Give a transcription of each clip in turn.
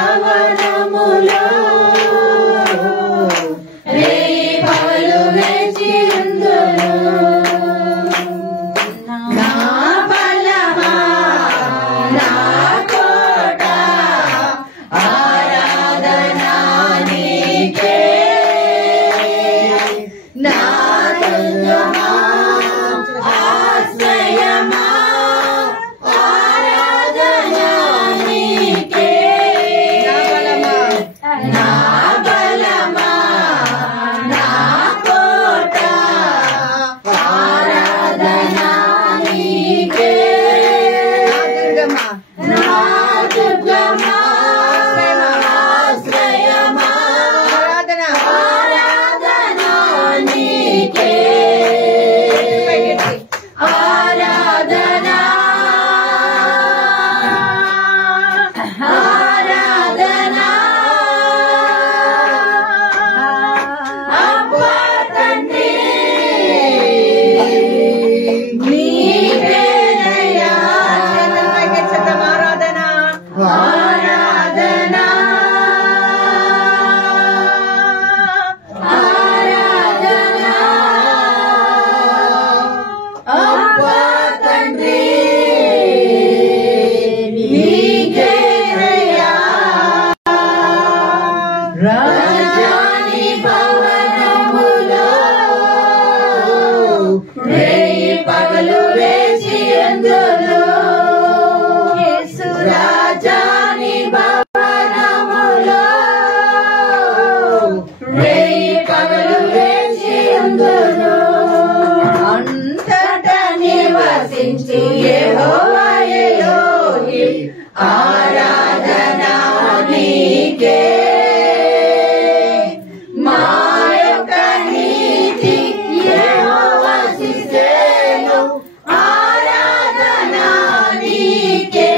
భవనములో రేయి పగలు వేచి ఉందును. నా బలమా నా కోట ఆరాధన నీకే, నా దుర్గమా ఆశ్రయమా ఆరాధన నీకే. నా బలమా నా కోట ఆరాధన నీకే, నా దుర్గమా ఆశ్రయమా ఆరాధన నీకే. ఆరాధన ఆరాధన అబ్బా తండ్రి నీవేనయ్యా. ఆరాధన ఆరాధన అబ్బా తండ్రి నీకేనయ్యా. రాజాని భవనములో రేయి పగలు వేచి ఉందును. యేసు రాజాని భవనములో రేయి పగలు వేచి ఉందును. అంతట నివసించు యెహోవా ఎలోహిం ఆరాధన నీకే. మా యొక్క నీతి యెహోవా సిసేను ఆరాధన నీకే.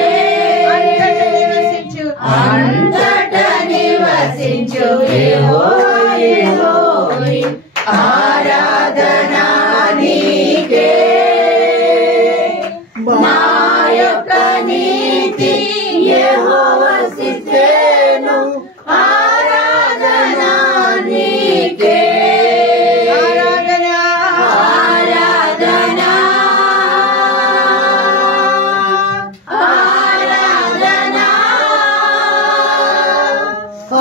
అంతట నివసించు యెహోవా ఎలోహిం ఆరాధన నీకే. మా యొక్క నీతి యెహోవా సిసేను ఆరాధన నీకే. ఆరాధన ఆరాధన ఆరాధన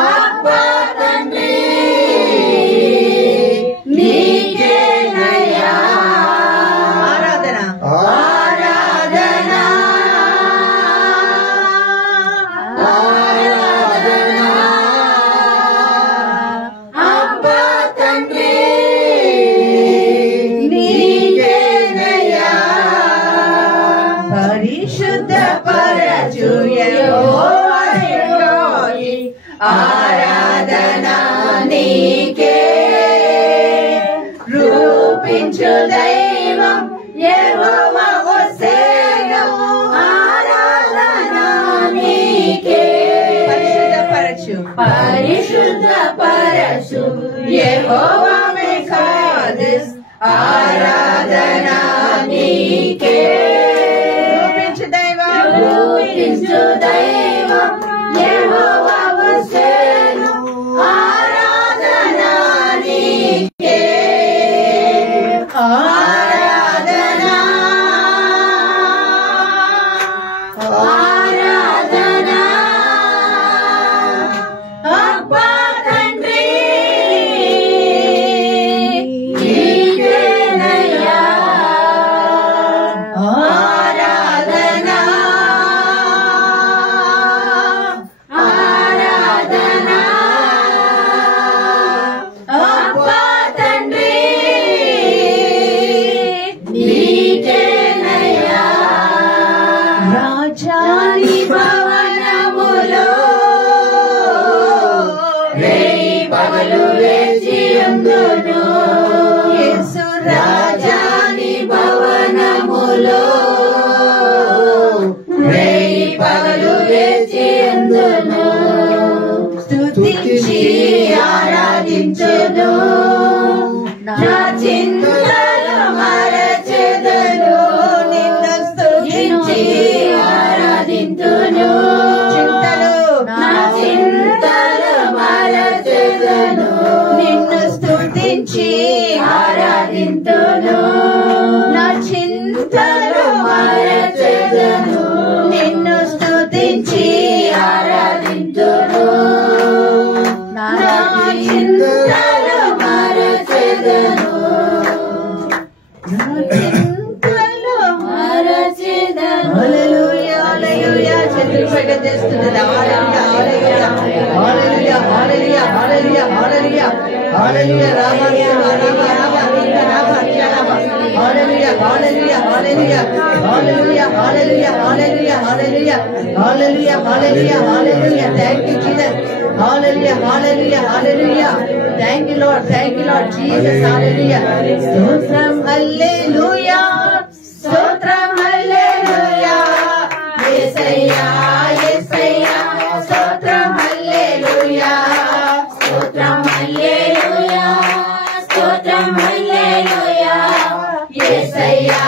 అబ్బా తండ్రి నీకేనయ్యా. ఆరాధన ఆరాధన ఆరాధన అబ్బా తండ్రి నీకేనయ్యా. పరిశుద్ధ పరచు యెహోవా ఎలోహిం ఆరాధన నీకే. రూపించు దైవం యెహోవా హోసేను ఆరాధన నీకే. పరిశుద్ధ పరచు యెహోవా మెకాదిస్ ఆరాధన నీకే. రూపించు దైవం యెహోవా హోసేను ఆరాధన నీకే. ఆరాధన ఆరాధన అబ్బా తండ్రి నీకేనయ్యా. ఆరాధన ఆరాధన అబ్బా తండ్రి నీకేనయ్యా. రాజాని భవనములో రేయి పగలు వేచి ఉందును. యేసు రాజాని భవనములో రేయి పగలు వేచి ఉందును. స్తుతించి ఆరాధించును. నా చింతలు మరచెదను. నిన్ను స్తుతించి ఆరాధింతును. నా చింతలు Hallelujah, Rama, Rama, Rama, Rama, Rama. Hallelujah, hallelujah, hallelujah, hallelujah, hallelujah, hallelujah, hallelujah, hallelujah, hallelujah, hallelujah. Thank you, Jesus. Hallelujah, hallelujah, hallelujah. Thank you, Lord. Thank you, Lord Jesus. Hallelujah. Stotram, hallelujah. Stotram, hallelujah. Yesaya, Yesaya. Stotram, hallelujah. Stotram, hallelujah. Stotram, hallelujah. Yesaya,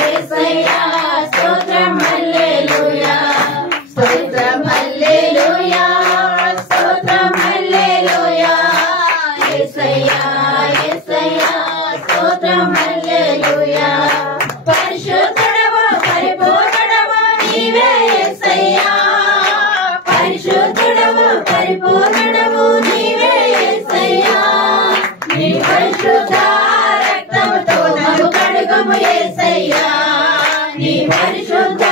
Yesaya. Stotram, hallelujah. Stotram, hallelujah. Stotram, hallelujah. Yesaya, Yesaya. Stotram, hallelujah. పరిశుద్ధుడవు పరిపూర్ణుడవు నీవే యేసయ్యా. పరిశుద్ధుడవు పరిపూర్ణుడవు నీవే యేసయ్యా. నీ పరిశుద్ధ రక్తముతో నన్ను కడుగుము యేసయ్యా. నీ పరిశుద్ధ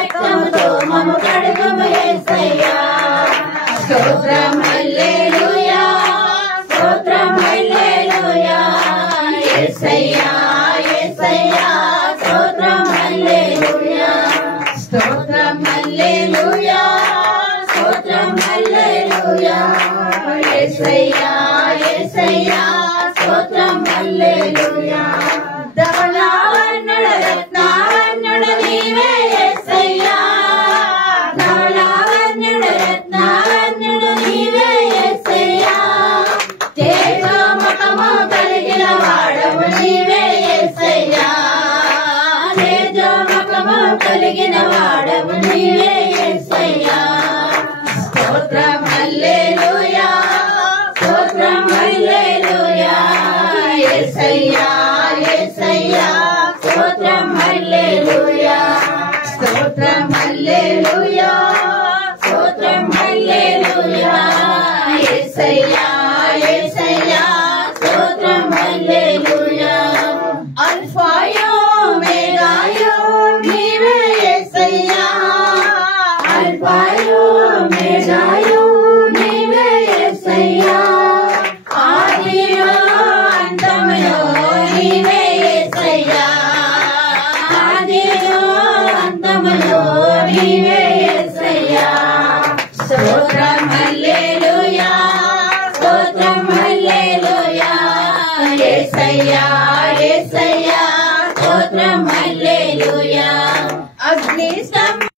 రక్తముతో మమ్ము కడుగుము యేసయ్యా. స్తోత్రం హల్లెలూయా. స్తోత్రం హల్లెలూయా. యేసయ్యా, యేసయ్యా. స్తోత్రం హల్లెలూయా. స్తోత్రం హల్లెలూయా. స్తోత్రం హల్లెలూయా. యేసయ్యా, యేసయ్యా. స్తోత్రం హల్లెలూయా. ధవళవర్ణుడ రత్నావర్ణుడ నీవే యేసయ్యా. ధవళవర్ణుడ రత్నావర్ణుడ నీవే యేసయ్యా. తేజోముఖము కలిగిన వాడవు నీవే యేసయ్యా. తేజోముఖము కలిగిన వాడవు నీవే యేసయ్యా. స్తోత్రం హల్లెలూయా. స్తోత్రం హల్లెలూయా. యేసయ్యా, యేసయ్యా. స్తోత్రం హల్లెలూయా. స్తోత్రం హల్లెలూయా. స్తోత్రం హల్లెలూయా. యేసయ్యా, యేసయ్యా. స్తోత్రం హల్లెలూయా. అల్ఫాయో ఓమేగాయో నీవే యేసయ్యా. అల్ఫాయో ఓమేగాయో నీవే యేసయ్యా. ఆదియో అంతమయో నీవే యేసయ్యా. ఆదియో అంతమయో నీవే యేసయ్యా. స్తోత్రం హల్లెలూయా. స్తోత్రం హల్లెలూయా. యేసయ్యా, యేసయ్యా. స్తోత్రం హల్లెలూయా. అగ్ని స్తంభం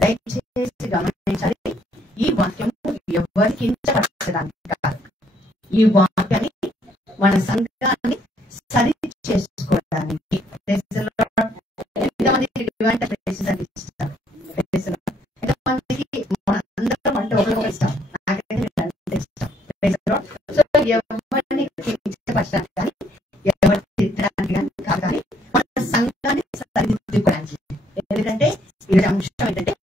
దయచేసి గమనించాలి, ఈ వాక్యము ఎవరికి కించపరచడానికి కాదు. ఈ వాక్యాన్ని మన సంఘాన్ని సరి చేసుకోవడానికి. ఎంతమందికి ఎంతమందికి మన అందరం అంటే ఒకరికి ఇస్తాం, నాకైతే ఇస్తాం. సో ఎవరిని కించపరచడానికి కానీ ఎవరిని తిట్టడానికి కానీ కాదు, కానీ మన సంఘాన్ని సరిదిద్దుకోవడానికి. ఎందుకంటే ఇది అంశం ఏంటంటే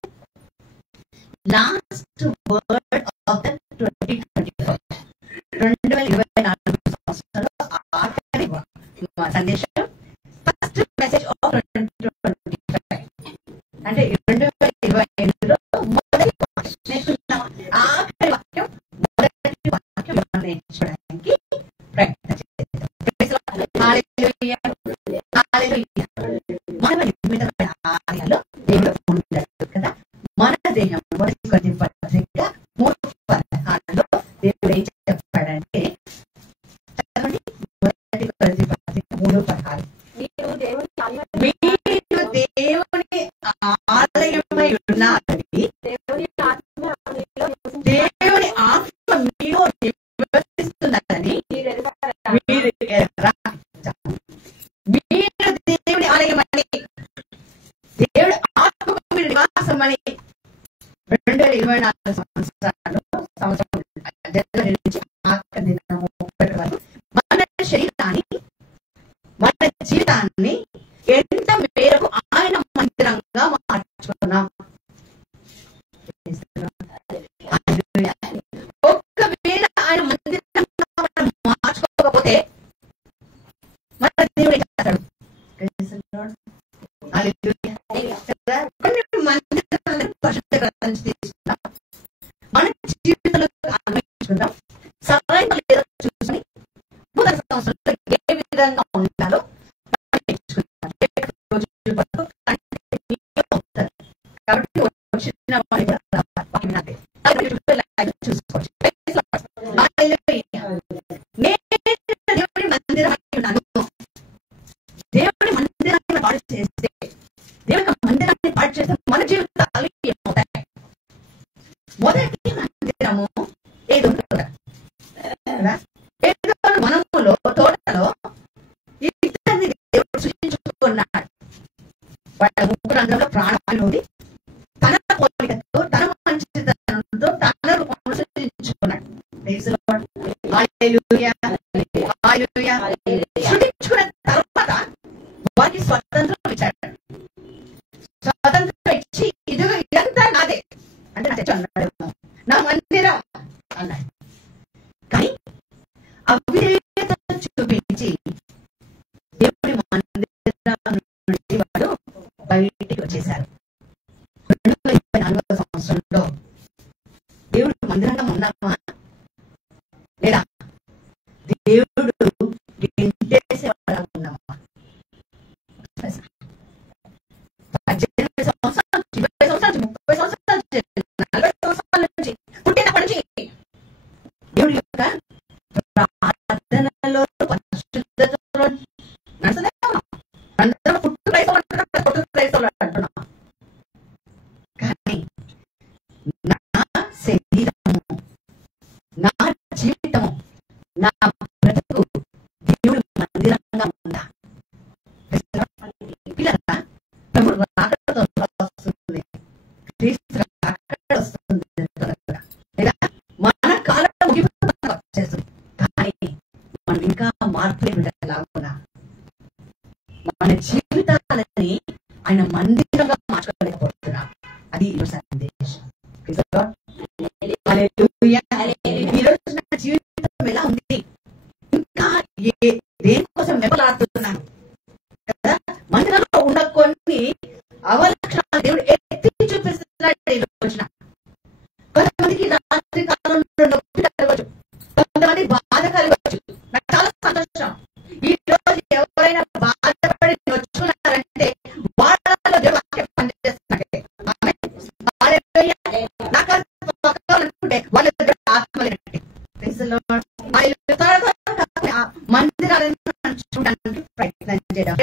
లాస్ట్ వర్డ్ ఆఫ్ ద 2024 సంవత్సరంలో ఆఖరి సందేశం, ఫస్ట్ మెసేజ్ ఆఫ్ 2025 అంటే 2025లో మొదటి ఆఖరి వాక్యం, మొదటి వాక్యం నేర్చుకోవడానికి ప్రయత్నం చేద్దాం. మన నిర్మితమైన ఆలయాల్లో దేవుడు ఉంటాడు కదా. మన దేహం మొదటి కొద్ది పత్రిక 3:16లో దేవుడు ఏం చెప్పాడంటే, చదవండి. మొదటి కొద్ది పత్రిక 3:16, మీరు దేవుని ఆలయమై ఉన్నారని దేవుని ఆత్మ మీలో నివసిస్తున్నదని మీరు ఎర్రా. మీరు దేవుని ఆలయమని, దేవుడి ఆత్మ మీరు నివాసం అని 2024 సంవత్సరం జనవరి నుంచి ఆఖరి దినము 30 వరకు మన శరీరాన్ని, మన జీవితాన్ని ఎంత మేరకు ఆయన మందిరంగా మార్చుకున్నాం. ఒకవేళ ఆయన మందిరంగా మనం మార్చుకోకపోతే మన దేవుడు చేస్తాడు. మన జీవితంలో అన్వయించుకుందాం. సరైన లేదా చూసుకుని మొదటి సంవత్సరంలో ఏ విధంగా ఉండాలో కాబట్టి వచ్చిన చూసుకోవచ్చు. దేవుడి మందిరాన్ని దేవుడి మందిరాన్ని పాడు చేస్తే, దేవుడి మందిరాన్ని పాడు చేస్తే మన జీవితాలు ఏమవుతాయి? మొదటి మందిరము ఏదో మనములో తోటలో ఇద్దరిని దేవుడు సృష్టించుకున్నాడు. వాళ్ళ ముగ్గురు అందరూ ప్రాణాలు ఉంది. తన పోలికతో, తన మంచితనంతో, తన రూపంలో సృష్టించుకున్నాడు. సృష్టించుకున్న తర్వాత వారికి స్వతంత్రం ఇచ్చాడు. స్వతంత్రం ఇచ్చి ఇదంతా నాదే అంటే చర్చ అన్నాడేమో, నా మందిరం అన్నాడు. కానీ అవిధేయత చూపించి దేవుడి మందిరం నుండి వాడు బయటికి వచ్చేశారు. 2024వ సంవత్సరంలో దేవుడు మందిరంగా ఉన్నామా లేదా దేవుడు గెంటేసే వాళ్ళ ఉన్నామా? 18 సంవత్సరాల నుంచి 20 సంవత్సరాల నుంచి 30 సంవత్సరాల నుంచి 40 సంవత్సరాల నుంచి పుట్టినప్పటి నుంచి దేవుడి యొక్క ప్రార్థనలో పరిశుద్ధతలో నడుస్తూనే ఉన్నాం. అందరం పుట్టు క్రైస్తవులు అంటున్నాం. కానీ నా శరీరము, నా జీవితము, నా బ్రతుకు దేవుడి మందిరంగా ఉందా? పిల్లరా, ప్రభువు రాకడతో వస్తుంది, క్రీస్తు రాకడ వస్తుంది లేదా మన కాలం ముగిపోతున్నా వచ్చేస్తుంది. కానీ మనం ఇంకా మార్పు లాగున్నా మన జీవితాలని ఆయన మందిరంగా మార్చుకోలేకపోతున్నాం. అది ఈరోజు సందేశం. ఈరోజు నా జీవితం ఎలా ఉంది? ఇంకా దేనికోసం వెంబలాడుతున్నాను కదా? మందిరంలో ఉన్న కొన్ని అవలక్షణాలు దేవుడు ఎత్తి చూపిస్తున్నాడు ఈ రోజున. కొంతమందికి రాత్రి కాలంలో నొప్పి కలగవచ్చు, కొంతమంది బాధ కలగవచ్చు. నాకు చాలా సంతోషం. ఈ రోజు ఎవరైనా బాధపడి వచ్చుకున్నారంటే వాళ్ళలో దేవుడు వాక్యం పనిచేస్తున్నట్టే. అనుకుంటే వాళ్ళ ఆత్మలేనట్టే. మందిరాలను చూడడానికి ప్రయత్నం చేయడం.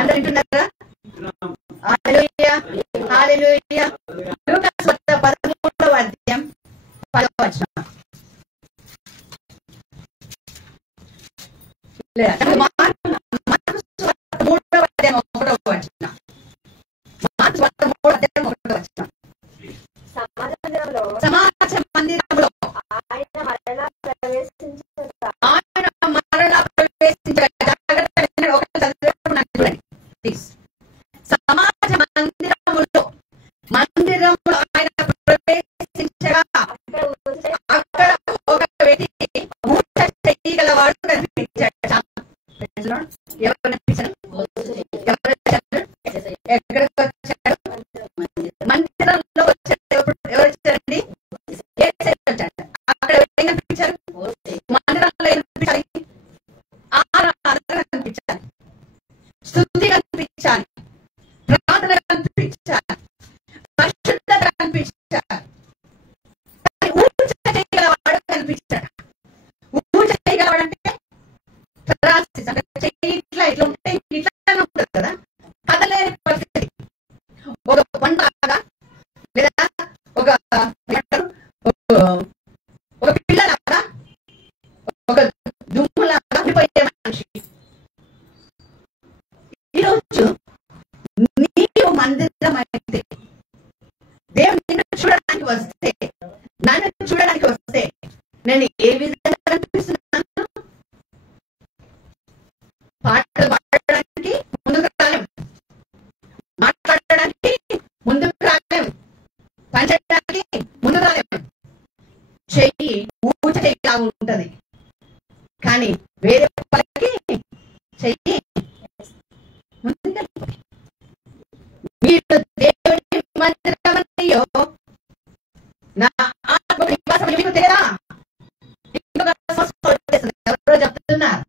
అందరూ వింటున్నారా? లూకా సువార్త 13వ అధ్యాయం 10వ వచనం. సమాజ మందిరంలో ఆయన మరలా ప్రవేశించగా సమాజ మందిరంలో ఆయన ప్రవేశించగా అక్కడ ఒక వ్యక్తి మూట చేయగలవాడు కనిపించాడు. ఎవరు కనిపించారు? ఎక్కడికి వచ్చాడు? మందిరంలో వచ్చాడు. ఎవరు వచ్చారండి? వచ్చాడు. అక్కడ ఏం కనిపించారు? మందిరంలో ఏం కనిపించాలి? ఆరాధన కనిపించాలి, స్తుతి కనిపించాలి, ప్రార్థన కనిపించాలి, పరిశుద్ధత కనిపించాలి. ఊచ చేయగలవాడు కనిపించాడు. ఊచ చేయగలవాడంటే ఇట్లా ఇట్లా ఉంటే ఇట్లా ఉంటుంది కదా, కదలేని పరిస్థితి. ఒక పంటగా లేదా ఒక పిల్లలాగా, ఒక దుమ్ములాగా ఉండిపోయే మనిషి. ఈరోజు నీవు మందిరం అయితే, దేవుడు నిన్ను చూడడానికి వస్తే, నన్ను చూడడానికి వస్తే నేను ఏ విధంగా కనిపిస్తున్నాను? పాటలు పాడడానికి ముందుకు రాలేం, మాట్లాడడానికి ముందుకు రాలేం, పనిచేయడానికి ముందుకు రాలేం. చెయ్యి ఊచ చెయ్యిలా ఉంటది, కానీ వేరే వాళ్ళకి చెయ్యి ముందుకెళ్ళిపోయి. మీరు దేవుని మందిరమనియో నా ఆత్మ నివాసం మీకు తేడా. ఎవరో చెప్తున్నారు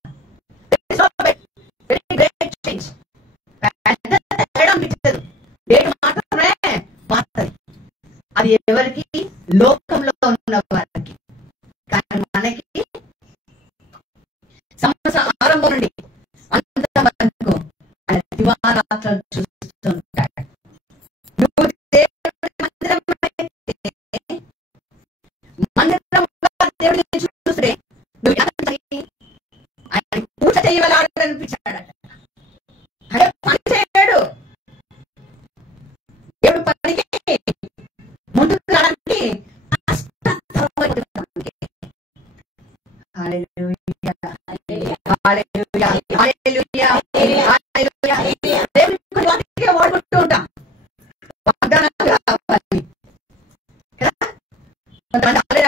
మాత్రమే మారుతుంది. అది ఎవరికి? లోకంలో ఉన్న వారికి. కానీ మనకి సంవత్సరం ఆరంభం నుండి అంత వరకు ఆయన దివారాత్రులు చూస్తుంటాడు. నువ్వు దేవుడి మందిరంలో దేవుడిని చూస్తే నువ్వు ఆయన పూజ చేయగలడు అనిపించాడట. అదే పని చేయడు. దేవుడు పనికి ముందుకు రావడానికి హల్లెలూయా హల్లెలూయా హల్లెలూయా హల్లెలూయా. దేవుని కొన్ని వాటికే వాడుకుంటూ ఉంటాం. వాగ్దానాలు కావాలి కదా. కొంతమంది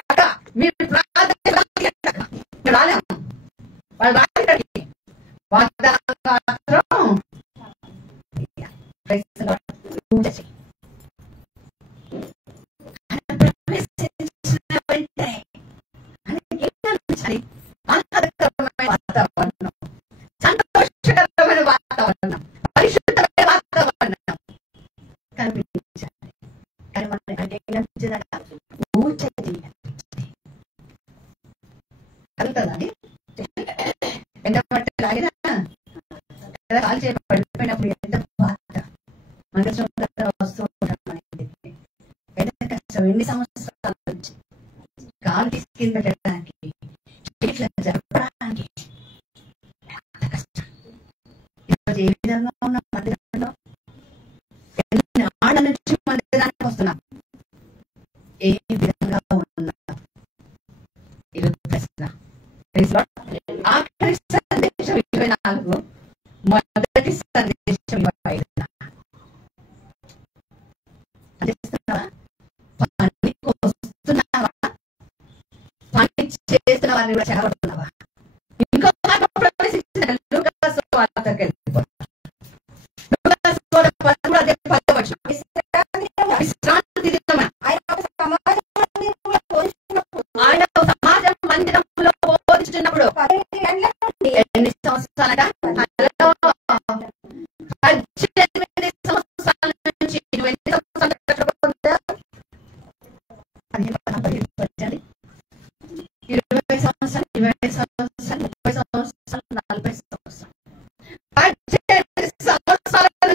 అక్క మీరు రాలేము, వాళ్ళు రాలేదండి. వాగ్దానాలు మాత్రం ఆహ్లాదకరమైన వాతావరణం, సంతోషకరమైన వాతావరణం, పరిశుద్ధమైన వాతావరణం కనిపించాలి. కానీ మనం కనిపించదట ఊచ కలుగుతుందండి. ఎంత పట్టే లాగినా కాలు చేయ పడిపోయినప్పుడు ఎంత బాధ మన వస్తూ ఉంటాం. మనకి ఎంత కష్టం, ఎన్ని సంవత్సరాల నుంచి కాలు తీసుకెళ్ళి పెట్టడానికి జరపడానికి ఎంత కష్టం. ఈరోజు ఏ విధంగా ఉన్నాం? మందిరంలో ఎన్ని ఆడ నుంచి మందిరానికి వస్తున్నాం, ఏ విధంగా ఉన్నాం? ఈరోజు ప్రశ్న. ఆఖరి సందేశం 24, మొదటి సందేశం 25. అందిస్తున్నావా? పనికి వస్తున్నావా? పని చేస్తున్న వారిని కూడా చెడగొడుతున్నావా? ఇంకో ప్రవేశించిన లూకాసు వార్తకి వెళ్ళిపోతాం. లూకాసు వార్త 10వ విశ్రాంతి దినమా ఆయన సమాజం మందిరంలో బోధించినప్పుడు ఎన్ని సంవత్సరాలట? 18 సంవత్సరాల నుంచి 20 సంవత్సరాలు 20 సంవత్సరాలు, 20 సంవత్సరాలు, 40 సంవత్సరాలు, 40 సంవత్సరాలు, 18 సంవత్సరాల నుంచి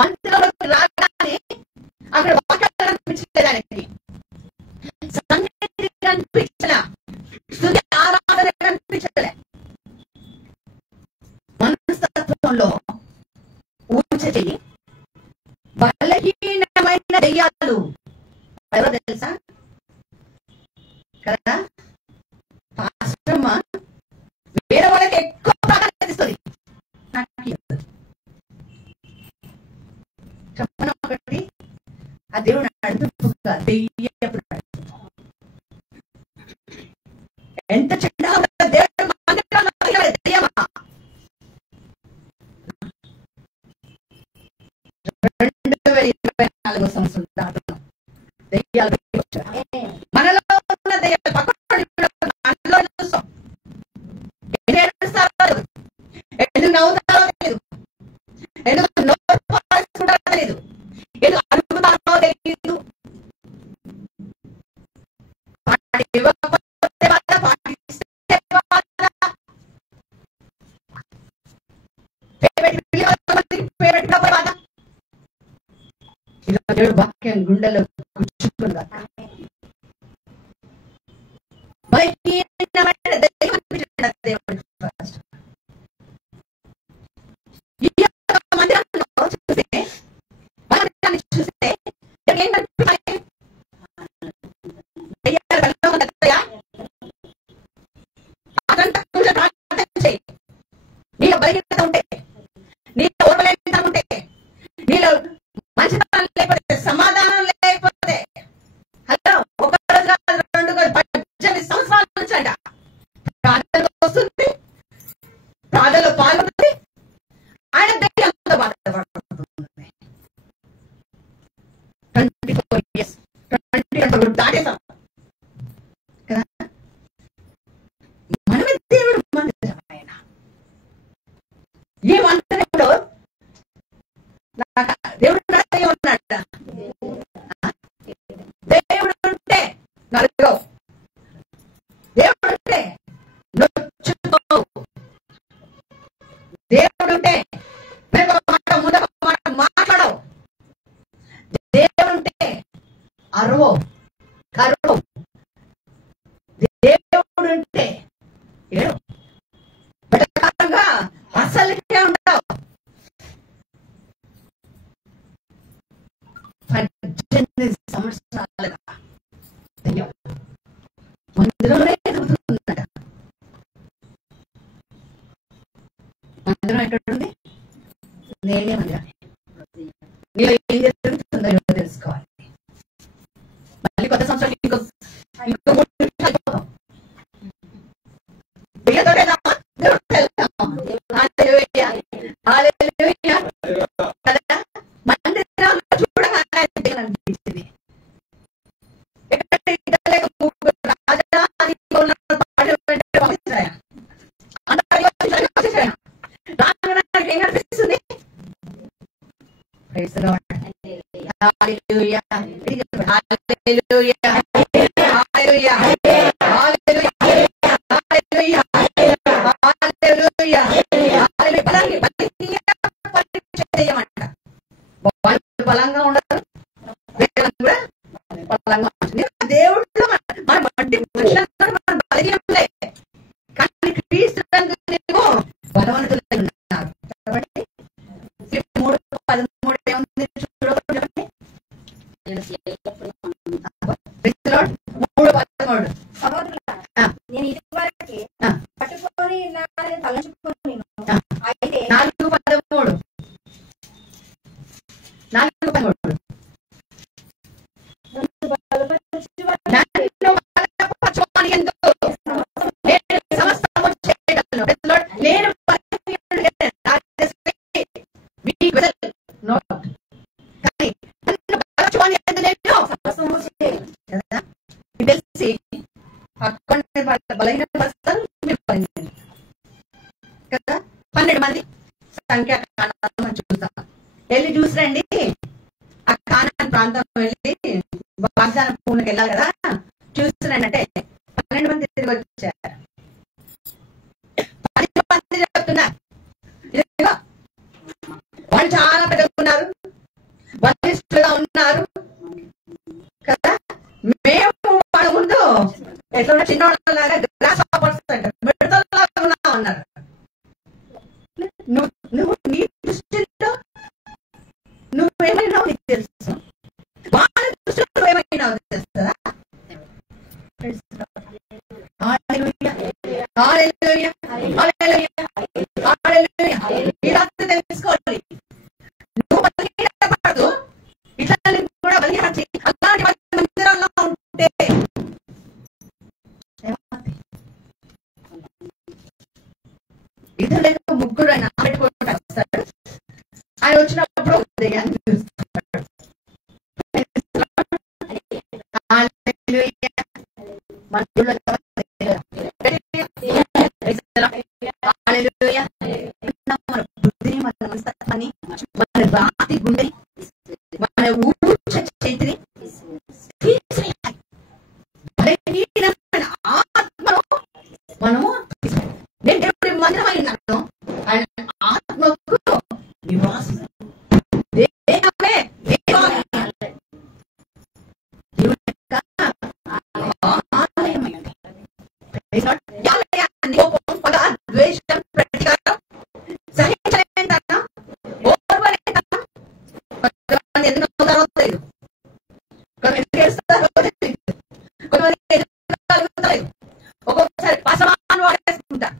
మందిరంలోకి రాగానే అక్కడ వాక్యాలు కనిపించలేదానికి, సంగీతం కనిపించలే, స్తుతి ఆరాధన కనిపించలే. మనస్తత్వంలో ఊచ చెయ్యి బలహీనమైన దెయ్యాలు ఎవరో తెలుసా కదా? ఆశ్రమ వేరే వాళ్ళకి ఎక్కువ ప్రాధాన్యత ఇస్తుంది. చెప్పను ఒకటి, ఆ దేవుడు నడుపుగా దెయ్యప్పుడు ఎంత చిన్న దేవుడు దెయ్యమా 2024 సంవత్సరం దాటున్నాం. దెయ్యాలు మనలో ఉన్న దెయ్యాలు మనలో చూస్తాం. ఎందుకు నవ్వుతారో తెలియదు, ఎందుకు నోరు పారేసుకుంటారో తెలియదు, ఎందుకు అడుగుతారో తెలియదు. వాక్యం గుండెలో గుచ్చుకుందా? చూస్తే నీలో బలహీనత ఉంటే, నీలో ఓర్వలేనితనం ఉంటే, నీలో మంచితనం లేకపోతే, సమాధానం లేకపోతే, హలో ఒక రోజు 18 సంవత్సరాల నుంచి అంట ప్రార్థనలో వస్తుంది, ప్రార్థనలో పాల్గొంటుంది, ఆయన దెయ్యంతో బాధపడుతుంది. 24 years దాటేసాం కదా. మనమే దేవుడు మందిరం. ఆయన ఏ మందిరంలో దేవుడు ఉన్నాడ? దేవుడు ఉంటే నలుగో, దేవుడు ఉంటే నొచ్చుకో, దేవుడు ఉంటే మాట ముందొక మాట మాట్లాడవు, దేవుడు ఉంటే అరవో కరువు, దేవుడు ఉంటే ఏడు బెటకారంగా అసలుకే ఉండవు. సంవత్సరాలుగా దెయ్యం మందిరంలోనే ఎదుగుతుందట. మందిరం ఎక్కడుంది? నేనే మందిరం. నీలో ఏం జరుగుతుందో తెలుసుకోవాలి. మళ్ళీ కొత్త సంవత్సరం ఇంకో 3 నిమిషాలు పోతాం. మందిరాల్లో చూడగానే అనిపించింది. ఏం అనిపిస్తుంది? బలంగా ఉండదు, బలంగా ఉంటుంది. దేవుడు మన మట్టి మన బలహీనలే, కానీ క్రీస్తు బలవంతులై ఉన్నారు. కాబట్టి 3:13 ఏముంది చూడండి. 3:13 నేను ఇదివరకే పట్టుకొని తలంచుకొని 4:13 తెలిసి బలహీన పరిస్థితులు కదా. 12 మంది సంఖ్యాకాండం మనం చూస్తాం. వెళ్ళి చూసిరండి. ఆ కానాన్ ప్రాంతం వెళ్ళి వాగ్దాన భూమికి వెళ్ళాలి కదా, చూసిరండి అంటే 12 మంది తిరిగి వచ్చారు. 10 మంది చెప్తున్నారు, వాళ్ళు చాలా పెద్దగా ఉన్నారు, బలిష్ఠులుగా ఉన్నారు కదా. మేము వాళ్ళ ముందు ఎట్లా చిన్నవాళ్ళలాగా గ్రాస్ హాపర్స్ మిడతల్లాగా ఉన్నాం అన్నారు. నువ్వు నీ దృష్టిలో నువ్వేమైనావు నీకు తెలుసు, వాళ్ళ దృష్టిలో నువ్వేమైనావు తెలుస్తుందా? ఈ రాత్రి తెలుసుకోవాలి. నువ్వు బలహీనపడదు, ఇతరులని కూడా బలహీనపరిచి అలాంటి మందిరంలో ఉంటే ఇతరులకు 3 ఆయన పెట్టుకుంటూ వస్తాడు. ఆయన వచ్చినప్పుడు దెయ్యాన్ని చూస్తాడు. మన బుద్ధిని, మన మనస్తత్వాన్ని, మన రాతి గుండెని, మన ఊర్చ చేతిని ఆత్మను మనము నేను దేవుడి మందిరం అయినాను. ఆయన ఆత్మకు నివాసం ద్వేషం, ప్రతీకారం, సహించలేనితనం, ఓర్వలేనితనం. కొంతమంది ఎందుకు అవుతారో తెలియదు, కొంతమంది ఏడుస్తారో తెలియదు, కొంతమంది ఎదుగుతారు, ఒక్కొక్కసారి పసమాను వాడేసుకుంటారు.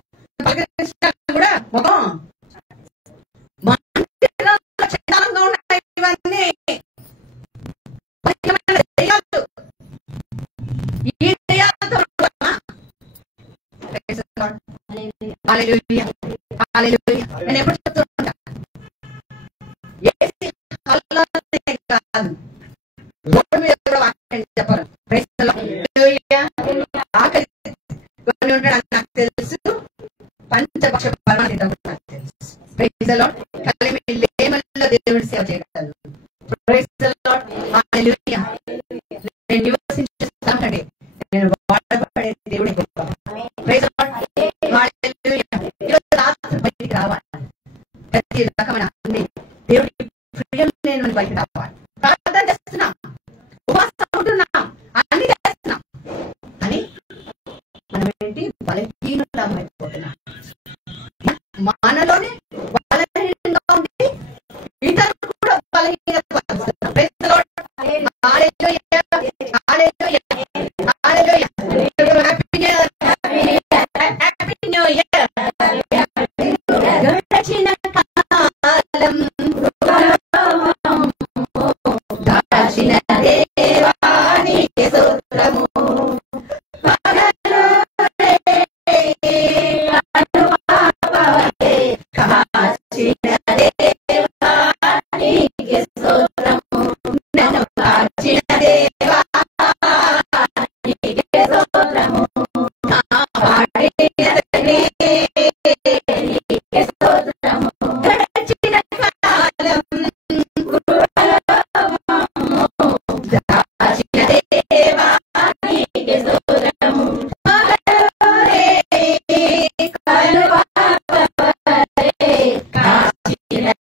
కూడా ముఖం చండాలంగా ఉన్నాయి. ఇవన్నీ దెయ్యాలు. ఈ దెయ్యాలతో నేను ఎప్పుడు చెప్తూ ఉంటా, కాదు రోడ్డు మీద కూడా వాక్యం చెప్పరు. ఆకలి కొన్ని ఉంటాడు నాకు తెలుసు, పంచపక్ష పరమాణితం నాకు తెలుసు. దేవుడి సేవ చేయగలరు. నేను నివసించే నేను వాడబడే దేవుడి గొప్ప. రాత్రి బయటికి రావాలి, ప్రతి రకమైన అన్ని దేవుడి ప్రియం నేను బయటికి రావాలి. ప్రార్థన చేస్తున్నాం, ఉపవాసం ఉంటున్నాం, అన్ని చేస్తున్నాం, అని మనం ఏంటి బలహీనమైపోతున్నాం. మనలోనే బలహీనంగా ఉండి ఇతరులు కూడా బలహీనత.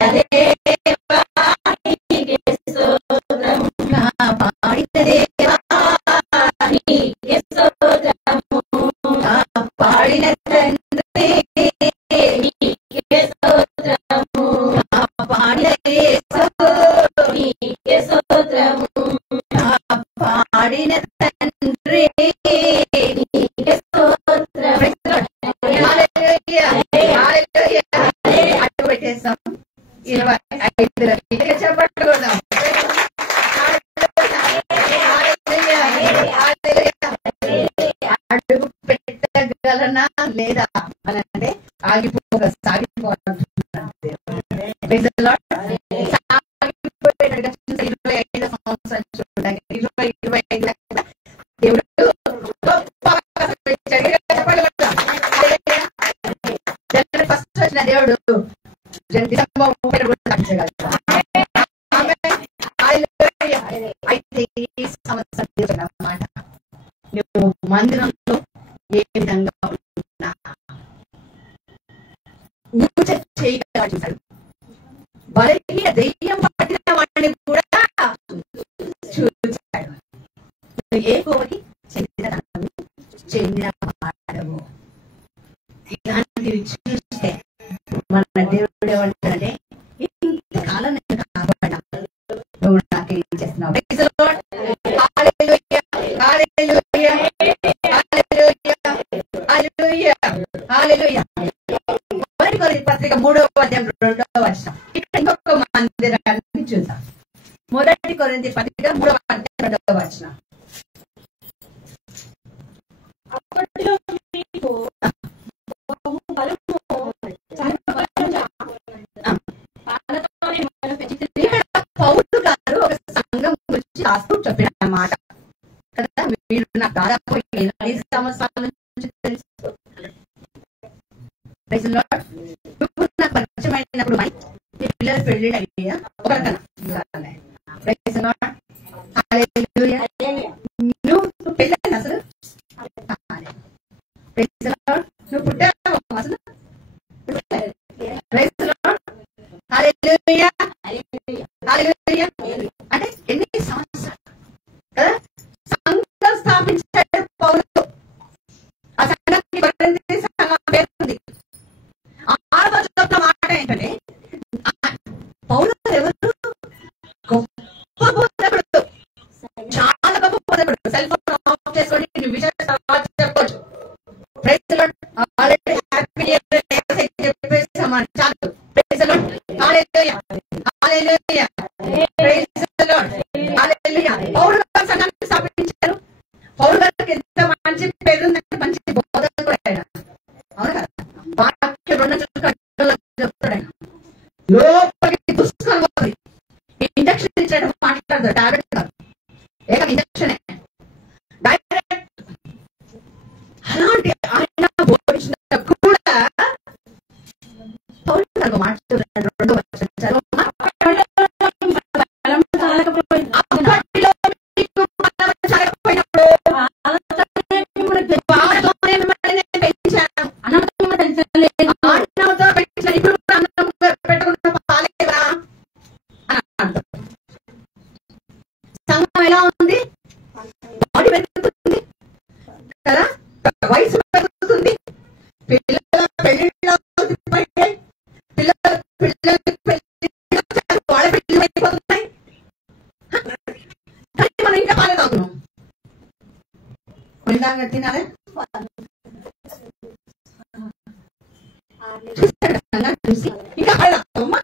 దేవా నీకే స్తోత్రము, కాపాడిన దేవా నీకే స్తోత్రము, కాపాడిన తండ్రి నీకే స్తోత్రము, కాపాడిన యేసు నీకే స్తోత్రము, కాపాడిన తండ్రి నీకే స్తోత్రము. హల్లెలూయా హల్లెలూయా. అటు పెట్టేసాం 25 చెప్పకూడదాం. అడుగు పెట్టగలనా లేదా అని అంటే ఆగిపోక సాగిపోతున్నారు. 25 సంవత్సరాలు చూడడానికి 25 దేవుడు గొప్ప అవకాశం ఇచ్చాడు. ఫస్ట్ వచ్చిన దేవుడు డిసెంబర్ 30 కూడా తప్పించగలడు. అయితే ఈ సంవత్సరం అన్నమాట నువ్వు మందిరంలో ఏ విధంగా ఉంటున్నా నువ్వు చేయగలగా చూశాడు. బలహీన దెయ్యం పట్టిన వాడిని కూడా చూశాడు. ఏ కోరి చెందిన వాడము. ఇలాంటివి చూస్తే మన దేవుడు ఏమంటాడంటే ఇంతకాలం నేను కాపాడా, నువ్వు నాకేం చేస్తున్నావు. పత్రిక 3వ అధ్యాయం 2వ వచనం. ఇక్కడ ఇంకొక మందిరాన్ని చూద్దాం. మొదటి కొరింథీ పత్రిక 3వ అధ్యాయం 2వ వచనం. పౌలు గారు ఒక సంఘం గురించి రాస్తూ చెప్పిన మాట కదా. మీరు నాకు దాదాపు 8 సంవత్సరాల నుంచి తెలుసు. నువ్వు నాకు పరిచయమైనప్పుడు మీ పిల్లలు పెళ్లిళ్ళు అయ్యా నువ్వు పెళ్ళి అసలు నువ్వు పుట్టావు అసలు. అంటే ఎన్ని సంవత్సరాలు కదా సంఘం స్థాపించాడు పౌలు. ఆ సంఘానికి సంఘం పేరుంది. 6వ వచనంలో మాట ఏంటంటే పౌలు ఎవరు? గొప్ప బోధకుడు, చాలా గొప్ప బోధకుడు. సెల్ ఫోన్ ఆఫ్ చేసుకొని నువ్వు విషయాలు చెప్పవచ్చు. ఆల్రెడీ హ్యాపీ చెప్పేసామని చాలు. పౌలు గారు సంఘాన్ని స్థాపించారు. పౌలు గారికి ఎంత మంచి పేరుందంటే మంచి బోధకుడు ఆయన. అవును కదా. వాక్యం 2 చెప్తాడు ఆయన. లోపలికి దుష్కరం పోతుంది. ఇంజక్షన్ ఇచ్చాడు మాట్లాడతాడు. టాబ్లెట్ కాదు, ఏక ఇంజక్షనే డైరెక్ట్. అలాంటి ఆయన బోధించిన కూడా పౌలు గారు మాట్లాడుతున్నాడు. 2వ వచనం సంఘం ఎలా ఉంది? బాడీ పెరుగుతుంది కదా, వయసు పెరుగుతుంది, పిల్లల పెళ్లిళ్ళు వాళ్ళ పెళ్లి అయిపోతున్నాయి. కానీ మనం ఇంకా పాలే తాగుతున్నాం. కొందాగా తినాలే చూసి ఇంకా పాడమ్మా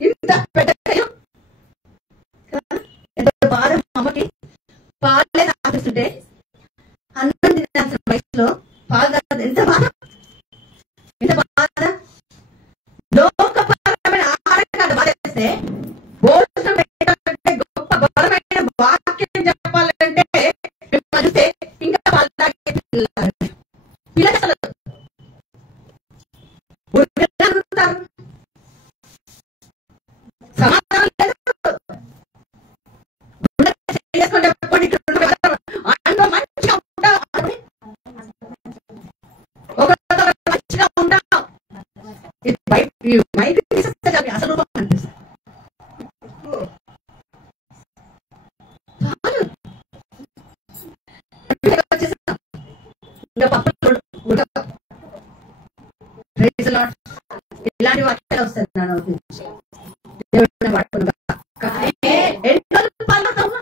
ఇంత పెద్ద ఎంత బాధ. అమ్మకి పాలే తాగుతుంటే అన్నం తినాల్సిన వయసులో పాలు తాగదు. ఎంత బాధ, ఎంత బాధ. లోకపరమైన ఆహారం కాదు బాధేస్తే, భోజనం పెట్టాలంటే గొప్ప బలమైన వాక్యం చెప్పాలంటే మిమ్మల్ని చూస్తే ఇంకా పాలు తాగే పిల్లలు. ఇంకా పప్పులు ఉడక. Praise Lord. ఇలాంటి వాక్యాలు వస్తాయి నా నోటి నుంచి. దేవుడిని వాడుకున్నా ఎన్ని రోజులు పాల్గొంటాము,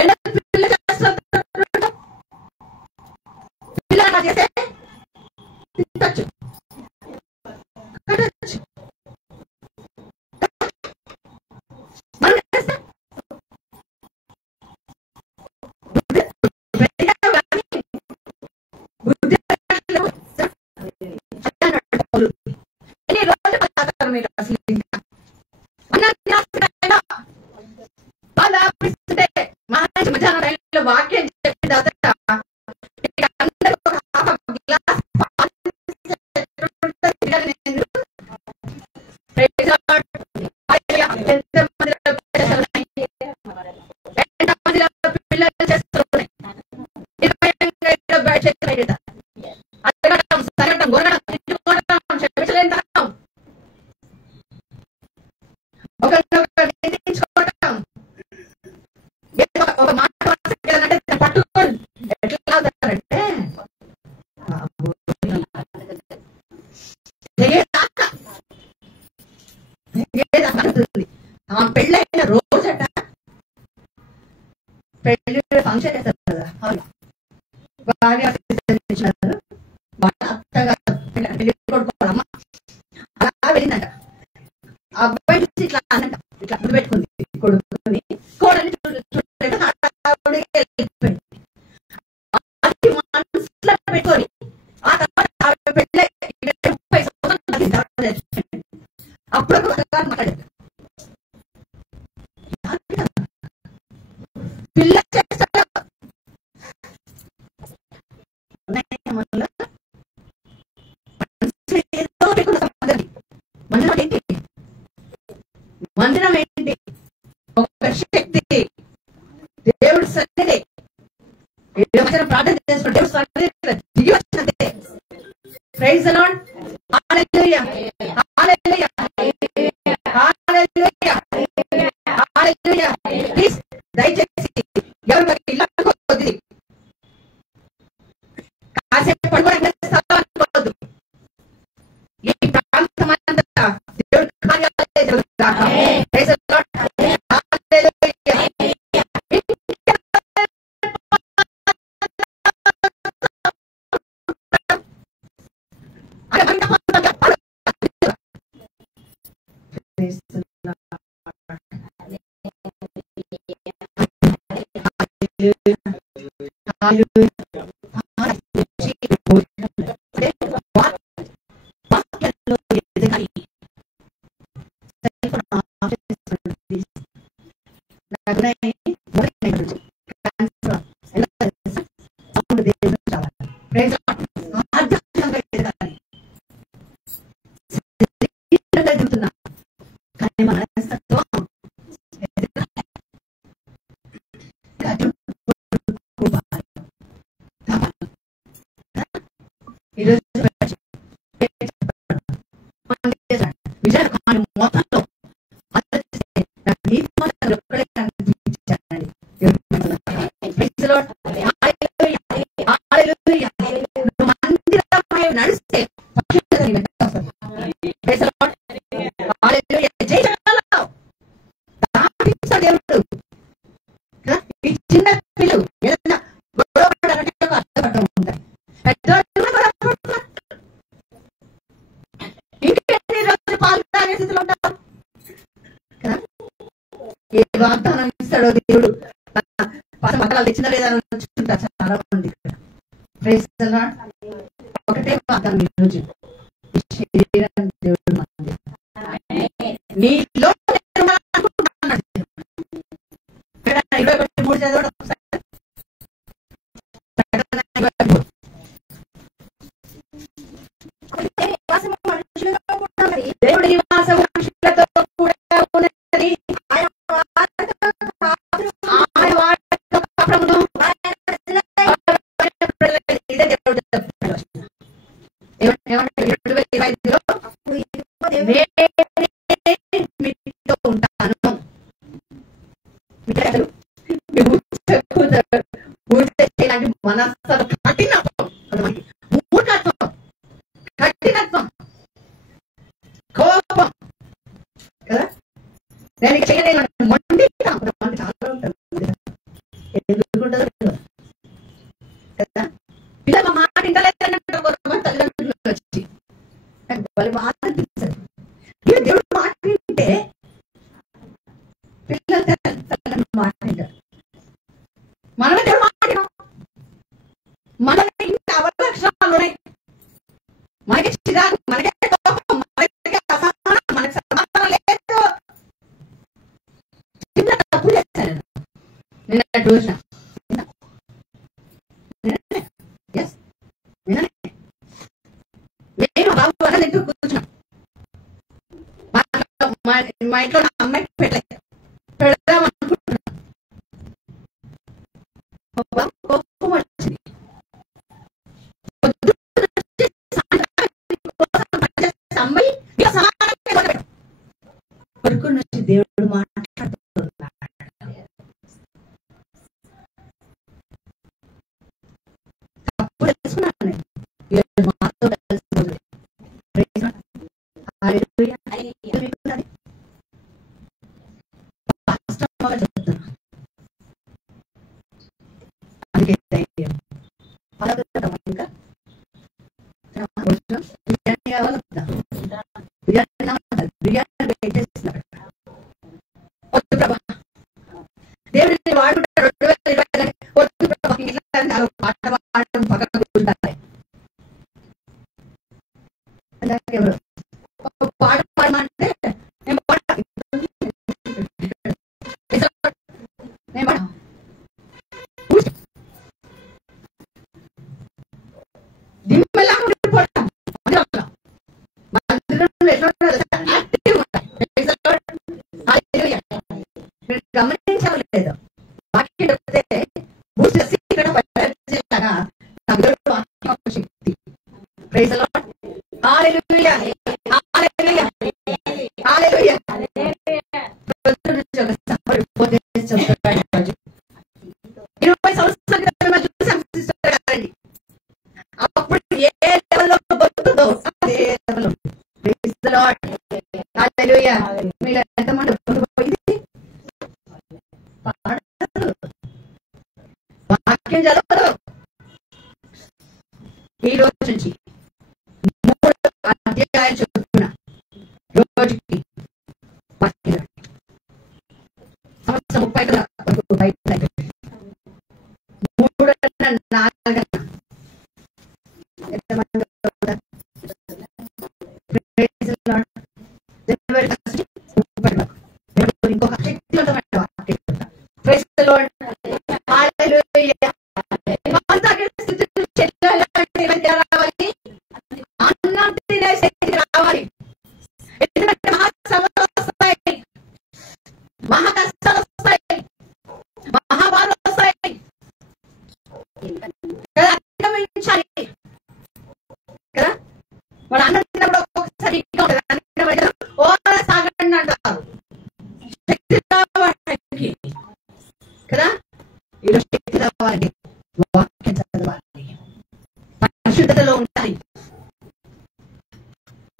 ఎన్ని పిల్లలు చేస్తారు, పిల్లలు చేస్తే తిట్టచ్చు, కట్టచ్చు. మనం చేస్తే బుద్ధి ఎన్ని రోజులు పడతారు మీరు అసలు? ఇంకా మధ్యాహ్నం టైంలో వాక్యం చెప్పిన తర్వాత అందరూ ఒక హాఫ్ గ్లాస్ పిల్లలు చేస్తున్నాయి. ఒక మాట పట్టుకొని ఎట్లా అవుతారంటే ఆ పెళ్ళైన రోజట పెళ్లి ఫంక్షన్ చేస్తారు కదా, భార్య అత్తగా పెళ్లి కొడుకోవాలమ్మ అలా వెళ్ళిందంట. అబ్బాయి నుంచి ఇట్లా అనంట, ఇట్లా పెట్టుకుంది కొడుకుని, కోడని మనసులో పెట్టుకొని ఆ తర్వాత పెళ్ళి 30 సంవత్సరాలు అప్పుడు మాట్లాడారు. పిల్ల చేస్తారు మందిరం ఏంటి? ఒక శక్తి, దేవుడి సన్నిధి. ప్రార్థన చేసుకుంటే దేవుడి సన్నిధి దిగి వచ్చినదే. Praise the Lord. Hallelujah, hallelujah, hallelujah, hallelujah. Please దయచేసి ఎవరు ఇల్లు కొద్ది కాసేపు పడుకోవడానికి స్థలం అనుకోవద్దు. ఈ ప్రాంతం అంతా దేవుడి కార్యాలయాలే జరుగుతాయి. Praise the Lord. హల్లెలూయా. కానీ మనస్తత్వం ఈరోజు విజయవాడ మొత్తంలో నడిస్తే దేవుడు ఈ చిన్న పిల్లలు ఏదైనా గొడవ పడాలంటే అర్థపడటం ఉంటాయి. ఇంకెన్ని రోజులు పాల్గొనే స్థితిలో ఉంటారు కదా. ఏ వాగ్దానం ఇస్తాడో దేవుడు పథకాలు ఇచ్చిన లేదా వచ్చుకుంటారు చాలా మంది. Praise the Lord. ఒకటే వాగ్దానం ఈరోజు, ఈ శరీరాన్ని దేవుడు మనది నీలో 23 చదవడం దేవుడి నివాసం మనుషులతో కూడా ఉన్నది. ఉంటాను మనస్సు కఠిన నేను చేయలేను మొండి కొంతమంది చాలా ఉంటారు. ఎందుకుంటుందో కదా, పిల్లల మాట ఇంటలేదంటే కొంతమంది తల్లిదండ్రులు వచ్చి వాళ్ళు మాట అనిపిస్తారు. ఇక దేవుడు మాట వింటే పిల్లలు తల్లిదండ్రులు మాట వింటారు. మనమే దేవుడు మాట మనకి ఇంకా అవలక్షణాలు ఉన్నాయి. మనకి చిరాకు, మనకే కోపం, మనకి అసహనం, మనకి సమాధానం లేదు. చిన్న తప్పు చేశాను నేను చూసిన నేను బాబు వల్ల ఇంటికి కూర్చున్నాం. మా ఇంట్లో నా అమ్మాయికి పెడదాం అనుకుంటున్నాను. కోపం వచ్చింది. అమ్మాయి కొడుకు నుంచి దేవుడు మాట్లాడుతున్నాడు. అప్పుడు తెలుసుకున్నాను నేను మాతో కలిసి చెప్తున్నా. అందుకే ధైర్యం ఇంకా బిర్యానీ కావాలి, బిర్యానీ చేస్తున్నాడు. వద్దు ప్రభా, దేవుడిని వాడుకుంటాడు. 2020 వద్దు ప్రభా, ఇట్లా పాట పాడడం పక్కన కూర్చుంటారు. ఎవరు పాట పాడమంటే నేను గమనించలేదు. వాక్యం చెప్తే శక్తి. Praise the Lord. Hallelujah, hallelujah, hallelujah. అప్పుడు ఏ లెవెల్లో బతుకుతుందో అదే లెవెల్లో. Praise the Lord. హల్లెలూయా. మీరు ఎంతమంది వాక్యం చదవరు. ఈ రోజు నుంచి 3 అధ్యాయాలు చదువుతున్నా. రోజుకి సంవత్సరం 30 వరకు బయట 3 4 ఇంకొక శక్తివంతమైన వాక్యం. Praise the Lord. హల్లెలూయా. రావాలి, అన్నం తినే శక్తి రావాలి. ఎందుకంటే మహా శ్రమలు వస్తాయి, మహా కష్టాలు వస్తాయి, మహాబాధలు వస్తాయి కదా, అధిగమించాలి కదా. వాడు అన్నం తిన్నప్పుడు ఒక్కొక్కసారి సాగండి అంటారు. శక్తి రావాలి కదా. ఈరోజు శక్తి రావాలి, వాక్యం చదవాలి, పరిశుద్ధతలో ఉండాలి.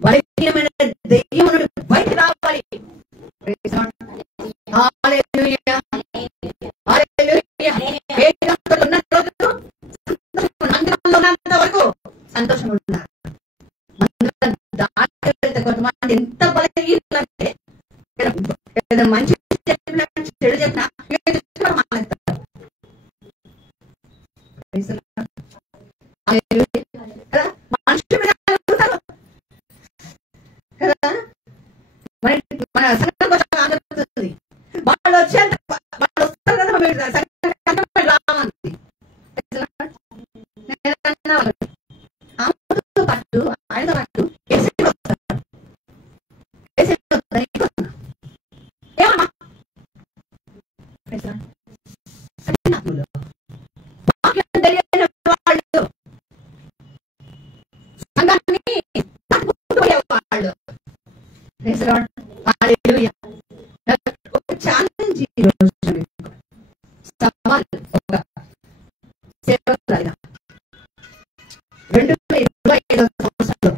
బలహీనమైన దెయ్యం నుండి బయటికి రావాలి. హల్లెలూయా, హల్లెలూయా. ఉన్న రోజు మందిరంలో ఉన్నంత వరకు సంతోషంగా ఉన్నారు. దాటి వెళ్తే కొంతమంది ఎంత బలహీనంటే మంచి చెప్పినా చెడు చెప్పినా మానేస్తారు. మనుషుల మీద అడుగుతారు కదా. మన సంఘం కోసం ఆదరిస్తుంది. వాళ్ళు వచ్చేంత వాళ్ళు వస్తారు కదా, రామంది ఆమెతో పాటు ఆయనతో పాటు ఏమన్నా తెలియని వాళ్ళు సంఘాన్ని వాళ్ళు ఒక ఛాలెంజ్ సవాల్. ఒక సేవకురాలిగా 2025 సంవత్సరంలో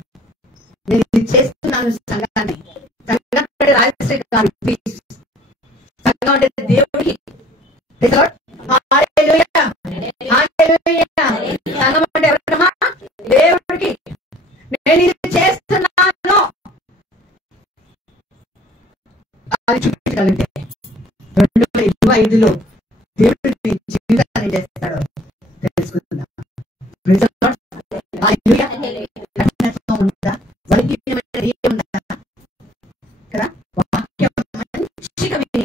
నేను ఇది చేస్తున్నాను. సంఘాన్ని రాజశ్రీ గారి సంఘం అంటే దేవుడికి. హల్లెలూయా, హల్లెలూయా. సంఘం అంటే ఎవరమ్మా? దేవుడికి. నేను ఇది చేస్తున్నాను అది చూపించగలిగితే 2025లో దేవుడి జీవితాన్ని చేస్తాడో తెలుసుకుందాం. ఉందా కదా? వాక్యం మంచిగా విని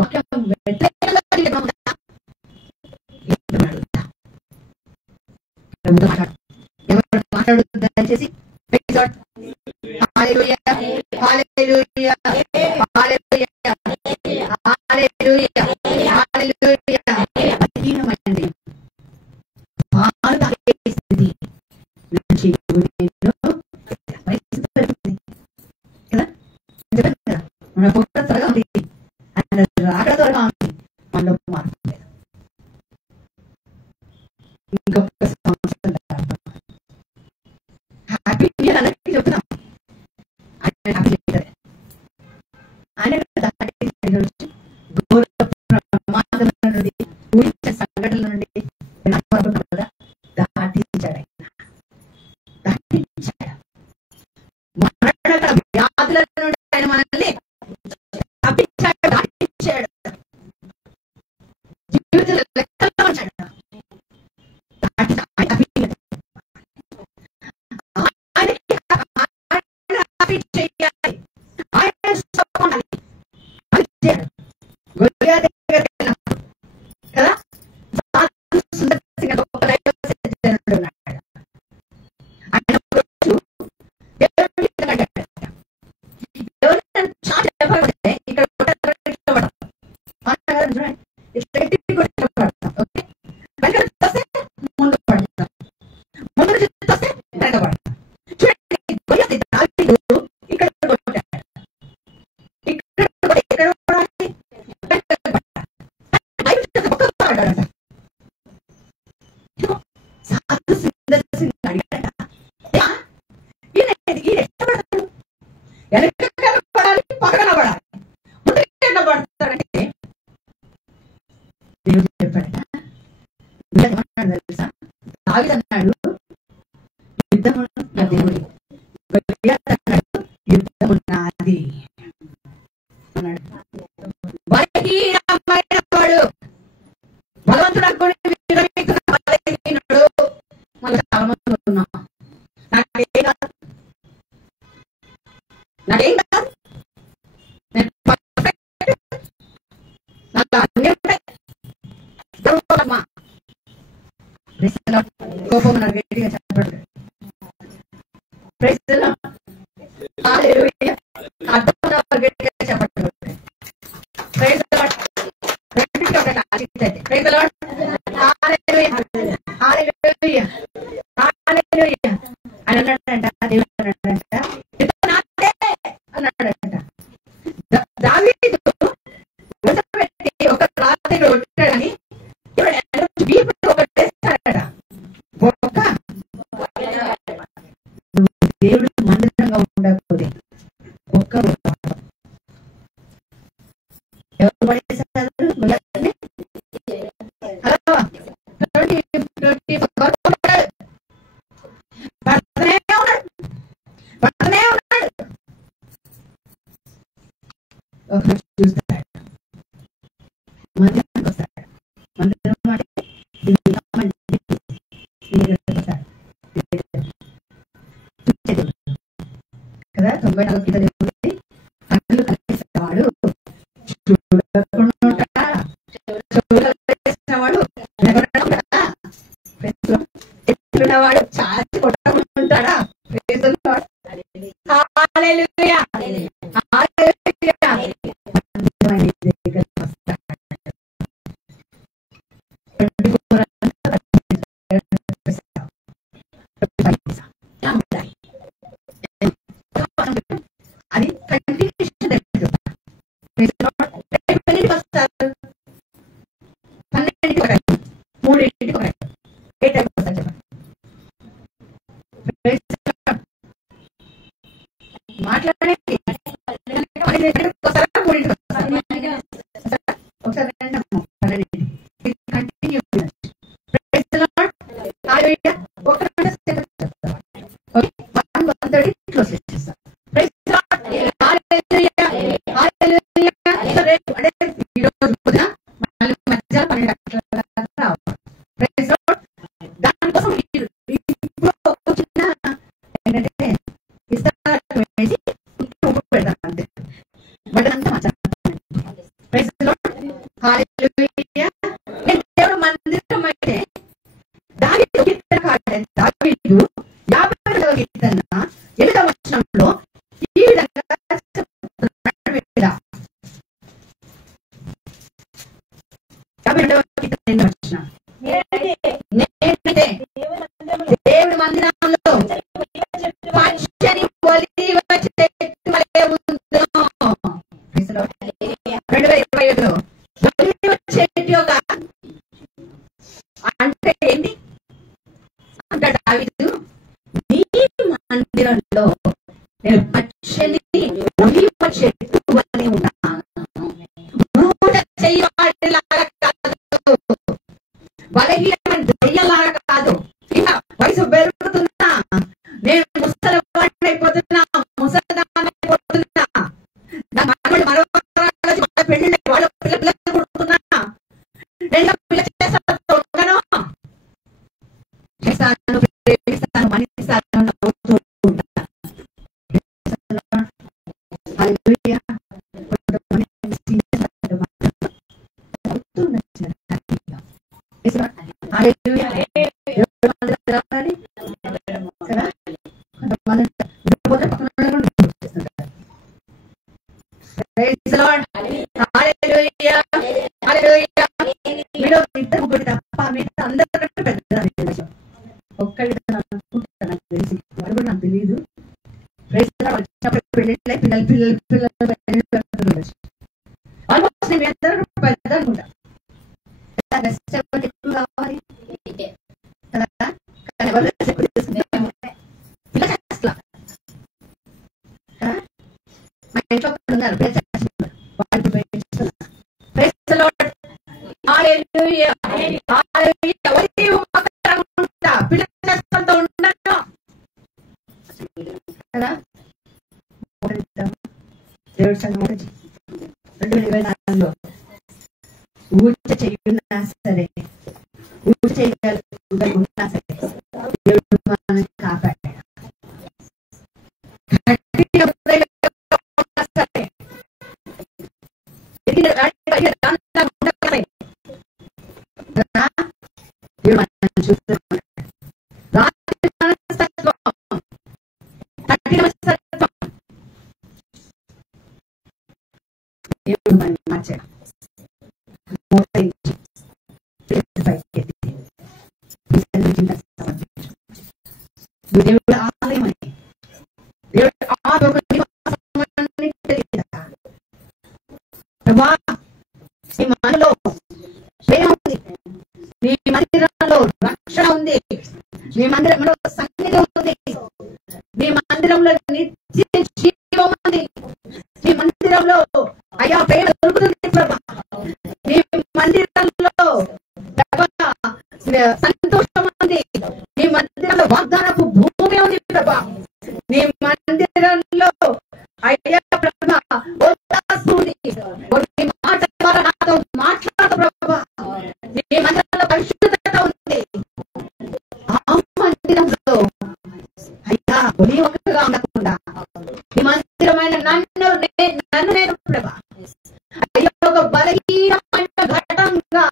వాక్యం మాట్లాడుతుంది దయచేసి. హల్లెలూయా, హల్లెలూయా, హల్లెలూయా, హల్లెలూయా, హల్లెలూయా. బలహీనమైంది పాలు తాగే స్థితి నుంచి పరిస్థితి పెరుగుతుంది కదా. మన పుట్ట త్వరగా ఉంది, ఆయన రాకడ త్వరగా ఉంది, మనలో మార్పు లేదు. ఇంకొక సంవత్సరం హ్యాపీ న్యూ ఇయర్ అందరికీ చెప్తున్నాం. ఆయన హ్యాపీ న్యూ ఇయర్. ఆయన ఘోర ప్రమాదం నుండి, ఊహించిన సంఘటనల నుండి దాటించాడు. మరణ వ్యాధుల నుండి ఆయన మనల్ని తప్పించాడు, దాటించాడు. జీవితంలో లెక్కల్లో ఉంచాడు. అన్నాడు యుద్ధము నా దేవుడి, యుద్ధము నాది అన్నాడు. బలహీనమైన వాడు బలవంతుడు అనుకోండి, బలహీనుడు. మళ్ళీ చాలా మంది ఉన్నాం. నాకేం కాదు, నాకేం కాదు, నేను నాకు అన్నీ ఉంటాయి. కోపం నాకు గట్టిగా చెప్పండి. గట్టిగా చెప్పండి. అన్నాడంట దేవుడు అన్నాడంట అన్నాడంట దావీదు ఒక రాత్రి ఉంటాడని దేవుడు మందిరంగా ఉండకపోతే ఒక్క ఎవరు పడేసారు? చూస్తాడు, మందిరానికి వస్తాడు. మందిరం అంటే కదా. 94 కింద దేవుడి కళ్ళు కలిసేవాడు, చూడకుండావాడు, ఎత్తున్నవాడు చాచి కొట్టకుంటాడా? అది కంటిన్యూషన్. 12కి వస్తారు, 12కి ఒకటి, 3కి ఒకటి, ఏ టైం వస్తారు చెప్పండి. మాట్లాడండి. 5కి వస్తారా, 3కి వస్తారా? రేపు అంటే ఈ రోజు పొద్దున మళ్ళీ మధ్యాహ్నం 12 గంటల రావాలి. Praise Lord. దానికోసం ఇప్పుడు ఒక చిన్న ఏంటంటే ఇస్తాను వేసి ఉప్పు పెడతాను అంతే. బట్ అంతా మధ్యాహ్నం. Praise Lord. హల్లెలూయా. దేవుడు మందిరం అయితే దావీదు కీర్తనకారుడైన దావీదు 52వ కీర్తన 8వ వచనంలో ఈ విధంగా చెప్తున్నాడు. 52వ కీర్తన 8వ వచనం, నేనైతే దేవుడి మందిరంలో పచ్చని ఒలీవ చెట్టు వలె ఉందును. 2025లో ఒలీవ చెట్టు యొక్క అంటే ఏంటి అంటాడు దావీదు, నీ మందిరంలో నేను పచ్చని ఒలీవ చెట్టు వలె ఉన్నాను. మూట చెయ్యలాగా కాదు, బలహీనమైన దయ్యలాగా కాదు. ఇక వయసు పెరుగుతున్నా, నేను ముసలివాడినైపోతున్నా, ముసలిదానైపోతున్నా, నా మనవడు మరొక పెళ్లి వాళ్ళు పిల్లలు కొడుతున్నా, నేను పిల్ల చేస్తాను, ప్రేమిస్తాను, మన్నిస్తాను, నవ్వుతూ ఉంటాను. హల్లెలూయా. అందరికంటే పెద్ద ఒక్కడి అనుకుంటా, నాకు తెలిసి వాడు కూడా నాకు తెలియదు. పెళ్ళి పిల్లలు ఆల్మోస్ట్ నేను అందరూ పెద్ద అనుకుంటా. ఎక్కువ కావాలి మా ఇంట్లో ఉన్నారు పిల్లలు చేస్తుంటూ ఉన్నాను కదా. దేవుడి సంఘం 2024లో ఊచ చేయున్నా సరే, ఊచ చేయగలుగున్నా సరే, దేవుడు మనల్ని కాపాడాడు. మార్చాడు. దేవుడు ఆలయమని, దేవుడు నీ మనలో ప్రేమ ఉంది, నీ మందిరంలో రక్షణ ఉంది, నీ మందిరంలో సన్నిధి ఉంది, నీ మందిరంలో నిత్య జీవం ఉంది, నీ మందిరంలో అయ్యా ప్రేమ దొరుకుతుంది ప్రభా, నీ మందిరంలో సంతోషం ఉంది, నీ మందిరంలో వాగ్దానపు భూమి ఉంది ప్రభా, నీ మందిరంలో అయ్యా ప్రభా ఉల్లాసం ఉంది, నీ మాట ద్వారా నాతో మాట్లాడు ప్రభా, నీ మందిరంలో పరిశుద్ధత ఉంది. ఆ మందిరంలో అయ్యా ఒలి ఒక్కగా ఉండకుండా నీ మందిరమైన నన్ను నేను ప్రభా అయ్యా ఒక బలహీనమైన ఘటంగా,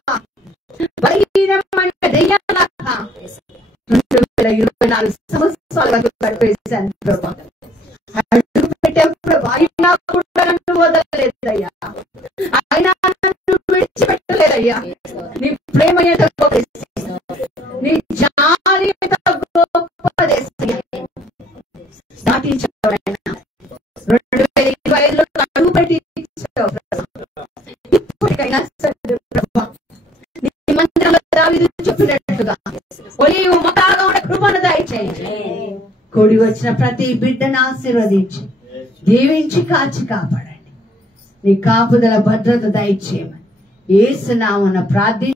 బలహీనమైన దెయ్యాలాగా 2024 సంవత్సరాలకు గడిపేశాను ప్రభా. అడుగు పెట్టావు ప్రభా, అయినా కూడా నన్ను వదలలేదయ్యా, అయినా నన్ను విడిచిపెట్టలేదయ్యా. నీ ప్రేమ ఎంత గొప్పది, నీ జాలి ఎంత గొప్పది దాటించావైనా 2025లో అడుగు పెట్టి ఇప్పటికైనా సరే ప్రభా నీ మందిరంలో దావీదు చెప్పినట్టుగా ఒలీవ మొక్కగా ఉన్న కృపను దయచేయండి. కూడి వచ్చిన ప్రతి బిడ్డను ఆశీర్వదించి దీవించి కాచి కాపాడండి. నీ కాపుదల భద్రత దయచేయమని యేసు నామమున ప్రార్థించి